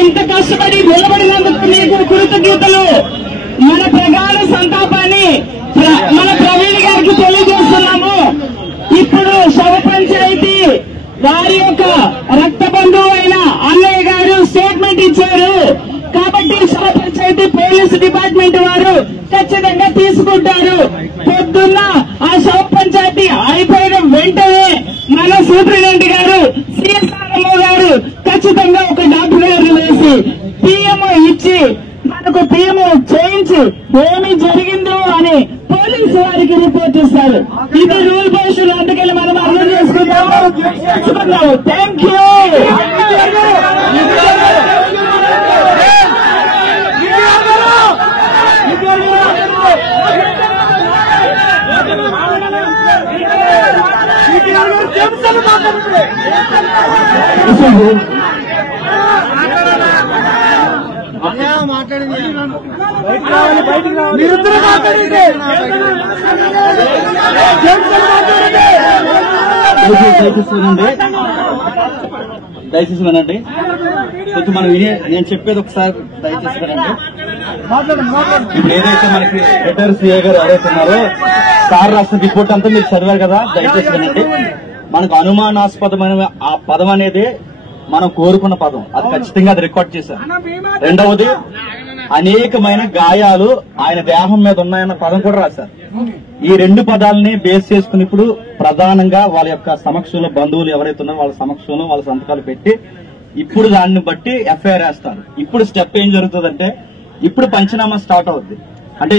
ఇంత కష్టపడి నిలబడినందుకు మీకు కృతజ్ఞతలు. మన ప్రగాఢ సంతాపాన్ని మన ప్రవీణ్ గారికి తెలియజేస్తున్నాము. ఇప్పుడు శవ పంచాయతీ వారి యొక్క రక్త బంధువు అయిన అన్నయ్య గారు స్టేట్మెంట్ ఇచ్చారు. కాబట్టి శవ పంచాయతీ పోలీసు డిపార్ట్మెంట్ వారు ఖచ్చితంగా తీసుకుంటారు. పొద్దున్న ఆ శవ పంచాయతీ అయిపోయిన వెంటనే మన సూపరింటెండెంట్ గారు సిఎస్ఆర్ఎంఓ గారు ఖచ్చితంగా ఒక డాక్టర్ గారు వేసి పిఎంఓ ఇచ్చి మనకు పిఎంఓ చేయించి ఏమి జరిగిందో అని పోలీసు వారికి రిపోర్ట్ ఇస్తారు. ఇది రూల్ బేస్డ్, అందుకని మనం అర్థం చేసుకుంటాము. Thank you. దయచేసి వినండి. కొంచెం మనం నేను చెప్పేది ఒకసారి దయచేసి వినండి. ఇప్పుడు ఏదైతే మనకి రిటైర్ సిఐ గారు ఎవరైతే ఉన్నారో సార్ రాసిన రిపోర్ట్ అంతా మీరు చదివారు కదా, దయచేసి వినండి. మనకు అనుమానాస్పదమైన ఆ పదం అనేది మనం కోరుకున్న పదం, అది ఖచ్చితంగా అది రికార్డ్ చేశారు. రెండవది, అనేకమైన గాయాలు ఆయన దేహం మీద ఉన్నాయన్న పదం కూడా రాశారు. ఈ రెండు పదాలని బేస్ చేసుకుని ఇప్పుడు ప్రధానంగా వాళ్ళ యొక్క సమక్షంలో బంధువులు ఎవరైతే ఉన్నారో వాళ్ళ సమక్షంలో వాళ్ళ సంతకాలు పెట్టి ఇప్పుడు దాన్ని బట్టి ఎఫ్ఐఆర్ వేస్తారు. ఇప్పుడు స్టెప్ ఏం జరుగుతుందంటే ఇప్పుడు పంచనామా స్టార్ట్ అవుద్ది. అంటే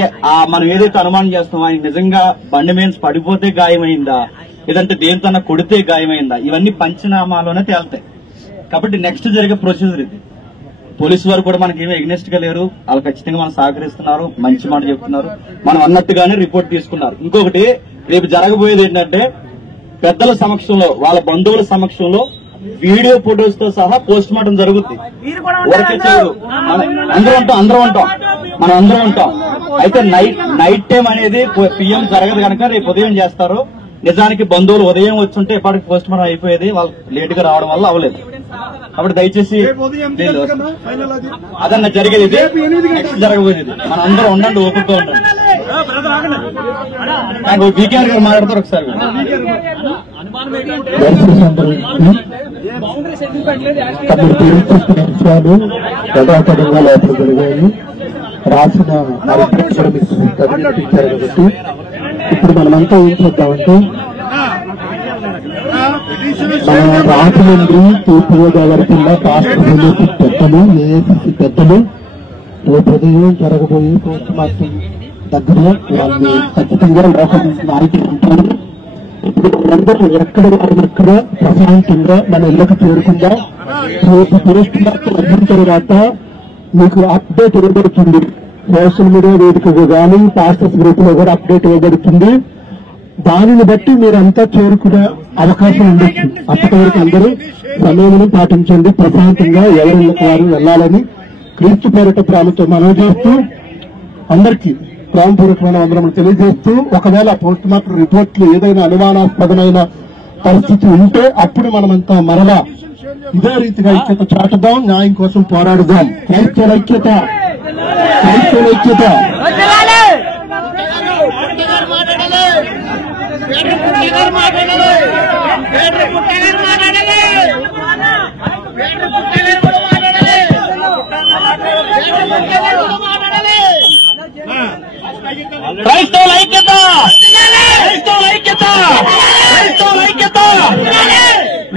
మనం ఏదైతే అనుమానం చేస్తామో ఆయన నిజంగా బండి మీద పడిపోతే గాయమైందా, లేదంటే దేనితోన్నా కొడితే గాయమైందా, ఇవన్నీ పంచనామాలోనే తేలుతాయి. కాబట్టి నెక్స్ట్ జరిగే ప్రొసీజర్ ఇది. పోలీసు వారు కూడా మనకి ఏమీ ఎగ్నెస్ట్ గా లేరు, వాళ్ళు ఖచ్చితంగా మనం సహకరిస్తున్నారు, మంచి మాట చెప్తున్నారు, మనం అన్నట్టుగానే రిపోర్ట్ తీసుకున్నారు. ఇంకొకటి, రేపు జరగబోయేది ఏంటంటే పెద్దల సమక్షంలో వాళ్ళ బంధువుల సమక్షంలో వీడియో ఫొటోస్ తో సహా పోస్ట్ మార్టం జరుగుద్ది. ఊరికే చేయరు, అందరం ఉంటాం. అయితే నైట్ టైం అనేది పిఎం జరగదు కనుక రేపు ఉదయం చేస్తారు. నిజానికి బంధువులు ఉదయం వచ్చుంటే ఇప్పటికి పోస్ట్ మార్టం అయిపోయేది, వాళ్ళు లేట్ గా రావడం వల్ల అవ్వలేదు. కాబట్టి దయచేసి అదన్న జరిగేది ఇది, నెక్స్ట్ జరగబోయేది. మనం అందరం ఉండండి, ఓపికతో ఉండండి. నాకు బీకేఆర్ గారు మాట్లాడతారు ఒకసారి. యథాతథంగా లోపల జరిగాయి రాసిన కాబట్టి ఇప్పుడు మనమంతా ఏం చేద్దామంటే మన రాజమండ్రి తూర్పుగోదావరి జిల్లా రాష్ట్ర పోలీసు పెద్దలు, ఏఐసిసి పెద్దలు రేపు ఉదయం జరగబోయే పోస్ట్ మార్టం దగ్గర వాళ్ళు ఖచ్చితంగా లోపల నాయకులు ఉంటారు. ఇప్పుడు వాళ్ళందరూ ఎక్కడ ప్రశాంతంగా మన ఇళ్లకు చేరుకుందా. రేపు పోస్ట్ మార్టం అయిన తర్వాత మీకు అప్డేట్ ఇవ్వబడుతుంది. సోషల్ మీడియా వేదికగా కానీ పాస్టర్స్ గ్రూప్ లో కూడా అప్డేట్ ఇవ్వబడుతుంది. దానిని బట్టి మీరంతా చేరుకునే అవకాశం ఉండొచ్చు. అప్పటి వరకు అందరూ సమయం పాటించండి, ప్రశాంతంగా ఎవరికి వారు వెళ్లాలని క్రీస్తు పేరిట ప్రేమతో మనవి చేస్తూ అందరికీ ప్రేమపూర్వకమైన వందనములు తెలియజేస్తూ, ఒకవేళ పోస్ట్ మార్టం రిపోర్ట్లు ఏదైనా అనుమానాస్పదమైన పరిస్థితి ఉంటే అప్పుడు మనమంతా మరలా ఇదే రీతిగా ఐక్యత చాటుదాం, న్యాయం కోసం పోరాడుదాం. క్రైస్తవుల ఐక్యత. క్రైస్తవుల ఐక్యత.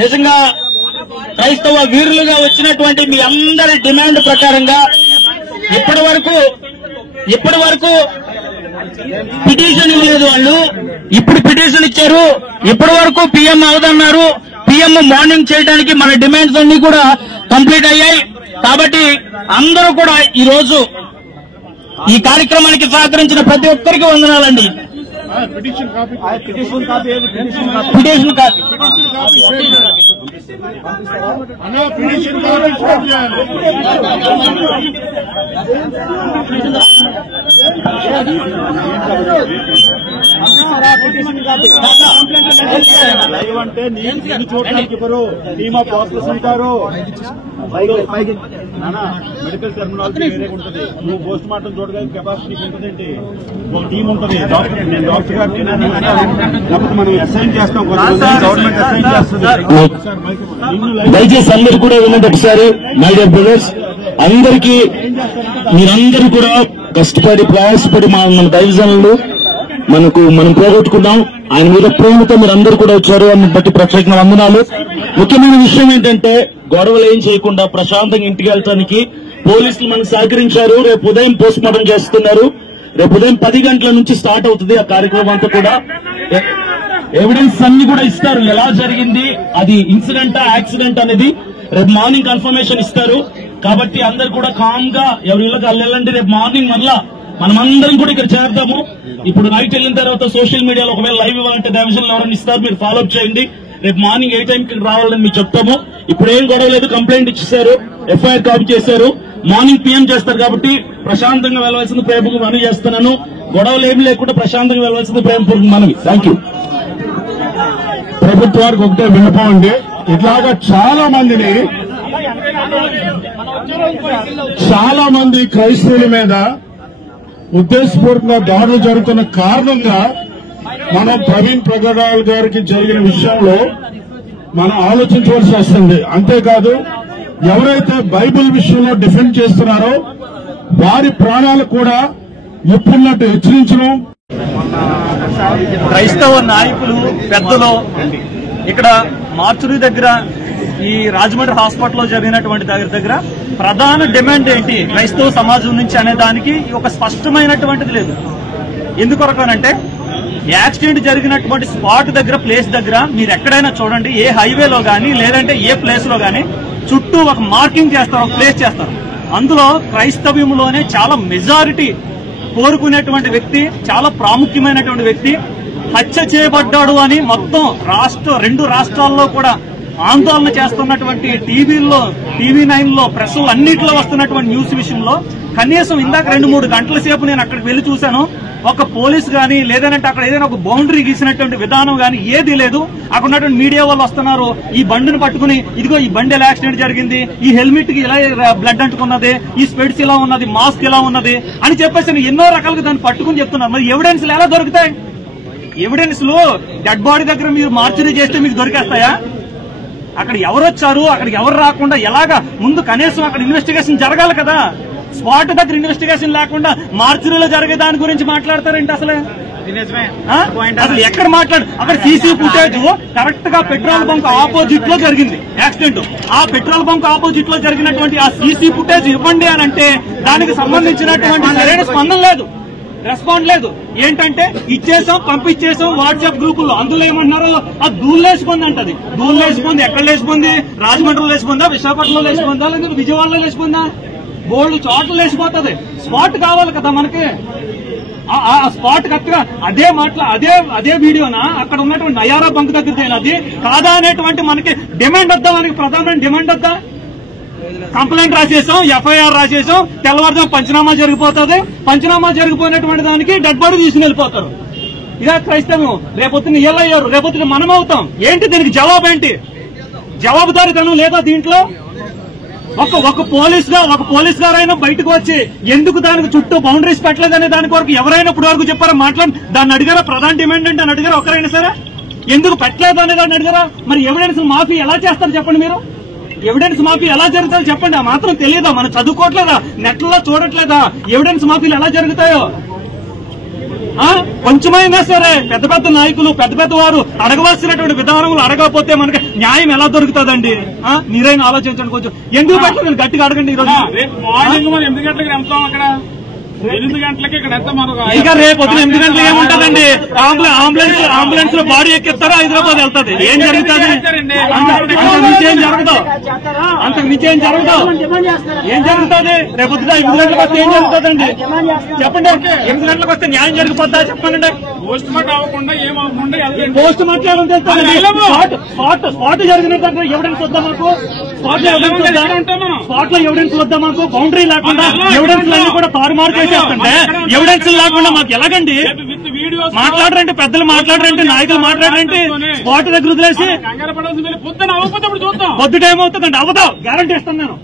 నిజంగా క్రైస్తవ వీరులుగా వచ్చినటువంటి మీ అందరి డిమాండ్ ప్రకారంగా ఇప్పటి వరకు పిటిషన్ ఇవ్వలేదు వాళ్ళు. ఇప్పుడు పిటిషన్ ఇచ్చారు. ఇప్పటి వరకు పీఎం అవదన్నారు. పీఎం మార్నింగ్ చేయడానికి మన డిమాండ్స్ అన్ని కూడా కంప్లీట్ అయ్యాయి. కాబట్టి అందరూ కూడా ఈ రోజు ఈ కార్యక్రమానికి సహకరించిన ప్రతి ఒక్కరికి వందనాలండి. పిటిషన్ కాపీ లైవ్ అంటే నేను చూడడానికి టీమ్ ఆఫ్ డాక్టర్స్ ఉంటారు. మెడికల్ టెర్మినాలజీ వేరే ఉంటుంది. నువ్వు పోస్ట్ మార్టం చూడడానికి కెపాసిటీ ఉంటుందండి. ఒక టీం ఉంటుంది. డాక్టర్ నేను డాక్టర్ గారికి లేకపోతే మనం అసైన్ చేస్తాం. గవర్నమెంట్ అసైన్ చేస్తుంది. దయచేసి అందరూ కూడా వినండి ఒకసారి. మై డియర్ బ్రదర్స్, అందరికీ మీరందరూ కూడా కష్టపడి ప్రయాసపడి మన దైవజనులు మనం పోగొట్టుకున్నాం. ఆయన మీద ప్రేమతో మీరందరూ కూడా వచ్చారు. అని బట్టి ప్రత్యేక వందనాలు. ముఖ్యమైన విషయం ఏంటంటే గొడవలు ఏం చేయకుండా ప్రశాంతంగా ఇంటికి వెళ్తానికి పోలీసులు మనకు సహకరించారు. రేపు ఉదయం పోస్ట్ మార్టం చేస్తున్నారు. రేపు ఉదయం 10 గంటల నుంచి స్టార్ట్ అవుతుంది ఆ కార్యక్రమం అంతా కూడా. ఎవిడెన్స్ అన్ని కూడా ఇస్తారు. ఎలా జరిగింది, అది ఇన్సిడెంటా యాక్సిడెంట్ అనేది రేపు మార్నింగ్ కన్ఫర్మేషన్ ఇస్తారు. కాబట్టి అందరు కూడా కామ్ గా ఎవరి ఇళ్ళకి వెళ్ళండి. రేపు మార్నింగ్ మళ్ళా మనమందరం కూడా ఇక్కడ చేరుతాము. ఇప్పుడు నైట్ వెళ్ళిన తర్వాత సోషల్ మీడియాలో ఒకవేళ లైవ్ ఇవ్వాలంటే డైవిజన్ ఎవరైనా ఇస్తారు, మీరు ఫాలోఅప్ చేయండి. రేపు మార్నింగ్ ఏ టైంకి రావాలని మీకు చెప్తాము. ఇప్పుడు ఏం గొడవ లేదు. కంప్లైంట్ ఇచ్చేశారు, ఎఫ్ఐఆర్ కాపీ చేశారు. మార్నింగ్ పీఎం చేస్తారు కాబట్టి ప్రశాంతంగా వెళ్ళవలసింది ప్రేమపూర్వక మనవి చేస్తున్నాను. గొడవలు ఏమి లేకుండా ప్రశాంతంగా వెళ్ళవలసింది ప్రేమపూర్వక మనవి. Thank you. ప్రభుత్వానికి ఒకటే విన్నపం అండి. ఇట్లాగా చాలా మంది క్రైస్తవుల మీద ఉద్దేశపూర్వకంగా దాడులు జరుగుతున్న కారణంగా మనం ప్రవీణ్ ప్రగడాల్ గారికి జరిగిన విషయంలో మనం ఆలోచించవలసి వస్తుంది. అంతేకాదు, ఎవరైతే బైబిల్ విషయంలో డిఫెండ్ చేస్తున్నారో వారి ప్రాణాలు కూడా ఎప్పుడున్నట్టు హెచ్చరించడం. క్రైస్తవ నాయకులు పెద్దలు ఇక్కడ మార్చురి దగ్గర ఈ రాజమండ్రి హాస్పిటల్లో జరిగినటువంటి దగ్గర ప్రధాన డిమాండ్ ఏంటి క్రైస్తవ సమాజం నుంచి అనే దానికి ఒక స్పష్టమైనటువంటిది లేదు. ఎందుకొరకనంటే యాక్సిడెంట్ జరిగినటువంటి స్పాట్ దగ్గర, ప్లేస్ దగ్గర మీరు ఎక్కడైనా చూడండి, ఏ హైవేలో గానీ లేదంటే ఏ ప్లేస్ లో గానీ చుట్టూ ఒక మార్కింగ్ చేస్తారు, ఒక ప్లేస్ చేస్తారు. అందులో క్రైస్తవ్యంలోనే చాలా మెజారిటీ కోరుకునేటువంటి వ్యక్తి, చాలా ప్రాముఖ్యమైనటువంటి వ్యక్తి హత్య చేయబడ్డాడు అని మొత్తం రెండు రాష్ట్రాల్లో కూడా ఆందోళన చేస్తున్నటువంటి టీవీ9 లో ప్రెస్ అన్నింటిలో వస్తున్నటువంటి న్యూస్ విషయంలో కనీసం ఇందాక 2-3 గంటల సేపు నేను అక్కడికి వెళ్లి చూశాను. ఒక పోలీస్ గానీ లేదంటే అక్కడ ఏదైనా ఒక బౌండరీ గీసినటువంటి విధానం గానీ ఏదీ లేదు. అక్కడ ఉన్నటువంటి మీడియా వాళ్ళు వస్తున్నారు, ఈ బండిని పట్టుకుని ఇదిగో ఈ బండి ఎలా యాక్సిడెంట్ జరిగింది, ఈ హెల్మెట్ కి ఇలా బ్లడ్ అంటుకున్నది, ఈ స్పెడ్స్ ఇలా ఉన్నది, మాస్క్ ఇలా ఉన్నది అని చెప్పేసి ఎన్నో రకాలుగా దాన్ని పట్టుకుని చెప్తున్నారు. మరి ఎవిడెన్స్లు ఎలా దొరుకుతాయి? ఎవిడెన్స్లు డెడ్ బాడీ దగ్గర మీరు మార్చరీ చేస్తే మీకు దొరికేస్తాయా? అక్కడ ఎవరు వచ్చారు, అక్కడికి ఎవరు రాకుండా ఎలాగా ముందు కనీసం అక్కడ ఇన్వెస్టిగేషన్ జరగాలి కదా. స్పాట్ దగ్గర ఇన్వెస్టిగేషన్ లేకుండా మార్చురీలో జరిగే దాని గురించి మాట్లాడతారేంటి? అసలు ఎక్కడ అక్కడ సీసీ ఫుటేజ్ కరెక్ట్ గా పెట్రోల్ బంక్ ఆపోజిట్ లో జరిగింది యాక్సిడెంట్. ఆ పెట్రోల్ బంక్ ఆపోజిట్ లో జరిగినటువంటి ఆ సీసీ ఫుటేజ్ ఇవ్వండి అని అంటే దానికి సంబంధించినటువంటి సరైన స్పందన లేదు, రెస్పాండ్ లేదు. ఏంటంటే ఇచ్చేసాం, పంపించేసాం వాట్సాప్ గ్రూపుల్లో. అందులో ఏమన్నారు, అది దూళ్ళేసిపోంది అంటది. దూళ్ళేసిపోంది ఎక్కడ లేచిపోంది? రాజమండ్రిలో లేచిపోందా, విశాఖపట్నంలో లేచిపోందా, లేదా విజయవాడలో లేచిపోందా? బోల్డ్ చోట్ల లేచిపోతుంది. స్పాట్ కావాలి కదా మనకి. ఆ స్పాట్ కరెక్ట్గా అదే వీడియోనా అక్కడ ఉన్నటువంటి నయారా బంక్ దగ్గర అది కాదా అనేటువంటి మనకి డిమాండ్ వద్దా? మనకి ప్రధానమైన డిమాండ్ వద్దా? కంప్లైంట్ రాసేసాం, ఎఫ్ఐఆర్ రాసేసాం, తెల్లవారుజాము పంచనామా జరిగిపోతుంది. పంచనామా జరిగిపోయినటువంటి దానికి డెడ్ బాడీ తీసుకుని వెళ్ళిపోతారు. ఇదే క్రైస్తవం. రేపొద్దున వీళ్ళయ్యారు, రేపొద్దున మనం అవుతాం. ఏంటి దీనికి జవాబు? ఏంటి జవాబుదారీతనం లేదా దీంట్లో? ఒక పోలీస్ గారైనా బయటకు వచ్చి ఎందుకు దానికి చుట్టూ బౌండరీస్ పెట్టలేదనే దాని కొరకు ఎవరైనా ఇప్పుడు వరకు చెప్పారా? దాన్ని అడిగారా? ప్రధాన డిమాండ్ అంటే అని అడిగారా? ఒకరైనా సరే ఎందుకు పెట్టలేదు అనే దాన్ని అడిగారా? మరి ఎవిడెన్స్ మాఫీ ఎలా చేస్తారు చెప్పండి? మీరు ఎవిడెన్స్ మాఫీ ఎలా జరుగుతాయో చెప్పండి. ఆ మాత్రం తెలియదా? మనం చదువుకోవట్లేదా? నెట్లలో చూడట్లేదా ఎవిడెన్స్ మాఫీలు ఎలా జరుగుతాయో? కొంచెమైనా సరే పెద్ద పెద్ద నాయకులు పెద్ద పెద్ద వారు అడగవలసినటువంటి విధానములు అడగకపోతే మనకి న్యాయం ఎలా దొరుకుతుందండి? మీరైనా ఆలోచించండి కొంచెం. ఎందుకు పెట్టలేదు గట్టిగా అడగండి. ఈ రోజు మార్నింగ్ మనం 8 గంటలకు వెళ్తాం, అక్కడ 8 గంటలకి ఇక్కడ ఎంత మనకు ఇక రేపు పొద్దున 8 గంటలకు ఏముంటదండి? అంబులెన్స్ లో బాడీ ఎక్కిస్తారా హైదరాబాద్ వెళ్తుంది. ఏం జరుగుతుంది? అంతకు మించి ఏం జరగదు. అంతకు మించి ఏం జరగదు. ఏం జరుగుతుంది? రేపు పొద్దున 8 గంటలకు వస్తే ఏం జరుగుతుందండి? చెప్పండి. 8 గంటలకు వస్తే న్యాయం జరిగిపోద్దా చెప్పండి. పోస్ట్ మార్టం అవ్వకుండా ఏమవ్వకుండా పోస్ట్ మార్టం స్పాట్ జరిగినట్టు ఎవిడెన్స్ వద్దా మాకు? స్పాట్ లో ఎవిడెన్స్ వద్దా మాకు? బౌండరీ లేకుండా ఎవిడెన్స్ అన్ని కూడా తారుమారు చేసేస్తుంటే ఎవిడెన్స్ లేకుండా మాకు ఎలాగండి? మాట్లాడరంటే పెద్దలు మాట్లాడరంటే నాయకులు మాట్లాడరంటే స్పాట్ దగ్గర వదిలేసి పొద్దుట ఏమవుతుందండి? అవదా గ్యారంటీ ఇస్తాను నేను.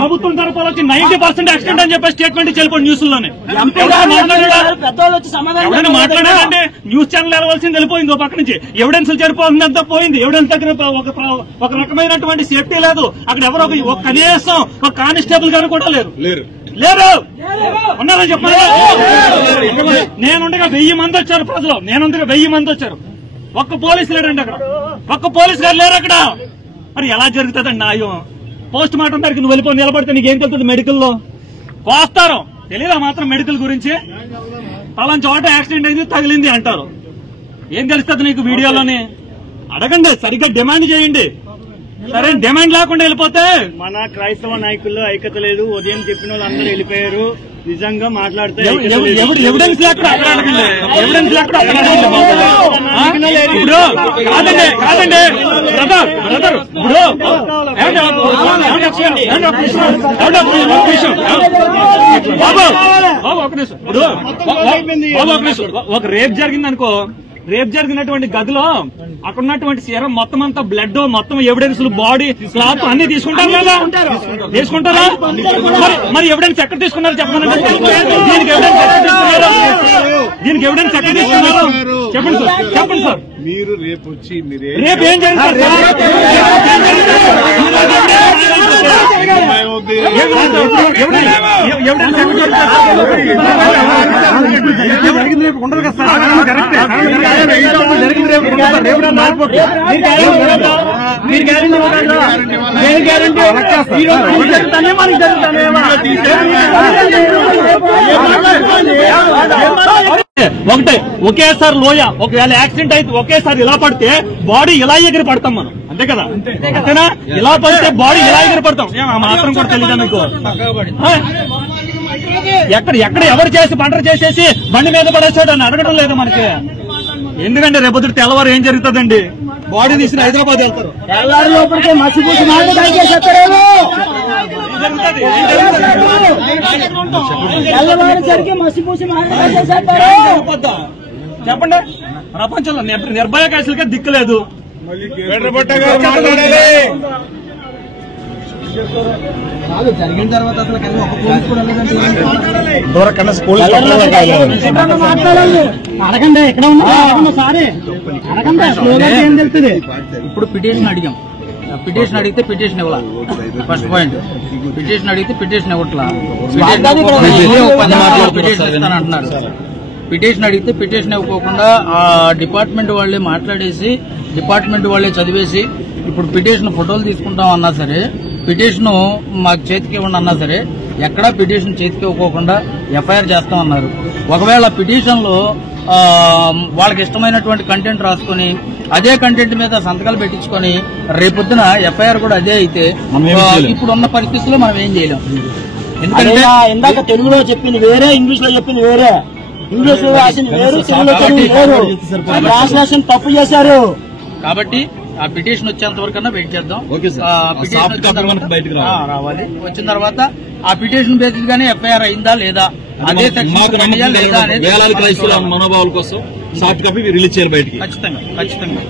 ప్రభుత్వం తరపున వచ్చి 90% యాక్సిడెంట్ అని చెప్పి స్టేట్మెంట్ ఇచ్చేళ్ళిపోండి న్యూస్ లోనే. ఎవరైనా మాట్లాడారంటే న్యూస్ ఛానల్ వెళ్ళవలసింది వెళ్ళిపోయింది. పక్క నుంచి ఎవిడెన్స్ చెడిపోతుందంతా పోయింది. ఎవిడెన్స్ దగ్గర ఒక రకమైనటువంటి సేఫ్టీ లేదు. అక్కడ ఎవరో ఒక కనీసం ఒక కానిస్టేబుల్ గారు కూడా లేరు. ఉన్నారని చెప్పాలి. నేనుండగా 1000 మంది వచ్చారు ప్రజలు. నేనుండగా 1000 మంది వచ్చారు. ఒక్క పోలీసు లేడండి అక్కడ. ఒక్క పోలీసు గారు లేరు అక్కడ. మరి ఎలా జరుగుతుందండి న్యాయం? పోస్ట్ మార్టం దగ్గరికి నువ్వు వెళ్ళిపోయి నిలబడితే నీకేం తెలుస్తుంది? మెడికల్లో కోస్తారు. తెలీదా మాత్రం మెడికల్ గురించి? పలానా చోట యాక్సిడెంట్ అయింది తగిలింది అంటారు. ఏం తెలుస్తుంది నీకు వీడియోలోని? అడగండి, సరిగ్గా డిమాండ్ చేయండి. సరే డిమాండ్ లేకుండా వెళ్ళిపోతే మన క్రైస్తవ నాయకుల్లో ఐక్యత లేదు. ఉదయం చెప్పిన వాళ్ళు అందరూ వెళ్ళిపోయారు. నిజంగా మాట్లాడితే ఎవిడెన్స్ లేకుండా అక్కడ అడగండి. ఎవిడెన్స్ లేకుండా అక్కడ అడగండి. ఇప్పుడు కాదండి బ్రదర్ ఇప్పుడు బాబు ఒక నిమిషం. ఇప్పుడు ఒక రేప్ జరిగిందనుకో, రేప్ జరిగినటువంటి గదిలో అక్కడ ఉన్నటువంటి సీరం మొత్తం అంతా బ్లడ్ మొత్తం ఎవిడెన్స్ బాడీ క్లాత్ అన్ని తీసుకుంటారు కదా? తీసుకుంటారా? మరి ఎవిడెన్స్ ఎక్కడ తీసుకున్నారు చెప్పండి. దీనికి ఎవిడెన్స్ ఎక్కడ తీసుకున్నారు? దీనికి ఎవిడెన్స్ ఎక్కడ తీసుకున్నారు చెప్పండి సార్. చెప్పండి సార్. మీరు రేపు వచ్చి రేపు ఏం జరిగింది? జరిగింది రేపు ఉండదు కదా సార్. జరిగింది రేపు మీరు గ్యారెంటీ ఒకటే ఒకేసారి లోయ ఒకవేళ యాక్సిడెంట్ అయితే ఒకేసారి ఇలా పడితే బాడీ ఇలా ఎగిరి పడతాం మనం. అంతే కదా? అంతేనా? ఇలా పడితే బాడీ ఇలా ఎగిరి పడతాం. మాత్రం కూడా తెలియదా మీకు? ఎక్కడ ఎవరు చేసి పంటలు చేసేసి బండి మీద పడేసాడు అని అడగడం లేదు మనకి. ఎందుకంటే రేపొద్దు తెల్లవారు ఏం జరుగుతుందండి? బాడీ తీసిన హైదరాబాద్ వెళ్తారు. చెప్పండి. ప్రపంచంలో నిర్భయ కేసులకే దిక్కులేదు. జరిగిన తర్వాత అసలు అడగండి. ఎక్కడ ఉంది సారే అడగండి. ఏం తెలుస్తుంది? ఇప్పుడు పిటిషన్ అడిగాం. పిటిషన్ అడిగితే పిటిషన్ ఇవ్వాల. ఫస్ట్ పాయింట్ పిటిషన్ అడిగితే పిటిషన్ ఇవ్వట్లా. పిటిషన్ ఇస్తానంటున్నారు. పిటిషన్ అడిగితే పిటిషన్ ఇవ్వకోకుండా ఆ డిపార్ట్మెంట్ వాళ్లే మాట్లాడేసి డిపార్ట్మెంట్ వాళ్లే చదివేసి ఇప్పుడు పిటిషన్ ఫోటోలు తీసుకుంటాం అన్నా సరే, పిటిషన్ మాకు చేతికి ఇవ్వండి అన్నా సరే ఎక్కడా పిటిషన్ చేతికి ఇవ్వకోకుండా ఎఫ్ఐఆర్ చేస్తామన్నారు. ఒకవేళ పిటిషన్ లో వాళ్ళకి ఇష్టమైనటువంటి కంటెంట్ రాసుకుని అదే కంటెంట్ మీద సంతకాలు పెట్టించుకొని రేపొద్దున ఎఫ్ఐఆర్ కూడా అదే అయితే ఇప్పుడున్న పరిస్థితుల్లో మనం ఏం చేయలేం. ఎందుకంటే ఇందాక తెలుగులో చెప్పింది వేరే, ఇంగ్లీష్ లో చెప్పింది వేరే. ఇంగ్లీష్ లో రాసింది వేరు, తెలుగులో వేరు. ట్రాన్స్లేషన్ తప్పు చేశారు. కాబట్టి ఆ పిటిషన్ వచ్చేంత వరకన్నా వెయిట్ చేద్దాం. రావాలి. వచ్చిన తర్వాత ఆ పిటిషన్ బేసిస్ గానే ఎఫ్ఐఆర్ అయిందా లేదా, అదే సెక్షన్ లేదా అనేది మనోభావాల కోసం సాఫ్ట్ కాపీ రిలీజ్ చేయాలి బయటికి. ఖచ్చితంగా.